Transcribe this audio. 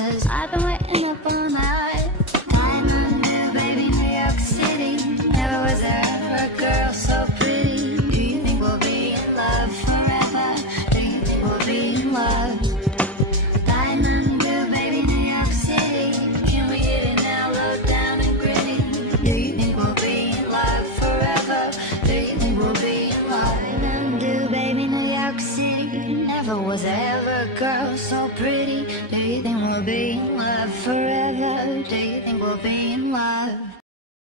'cause I've been waiting up all night. Diamond, baby, New York City. Never was there a girl so pretty. Do you think we'll be in love forever? Do you think we'll be in love? Diamond, baby, New York City. Can we get it now, low down and gritty? Do you think we'll be in love forever? Do you think we'll be in love? Diamond, baby, New York City. Never was there ever a girl so pretty. Do you think we'll be in love forever? Do you think we'll be in love?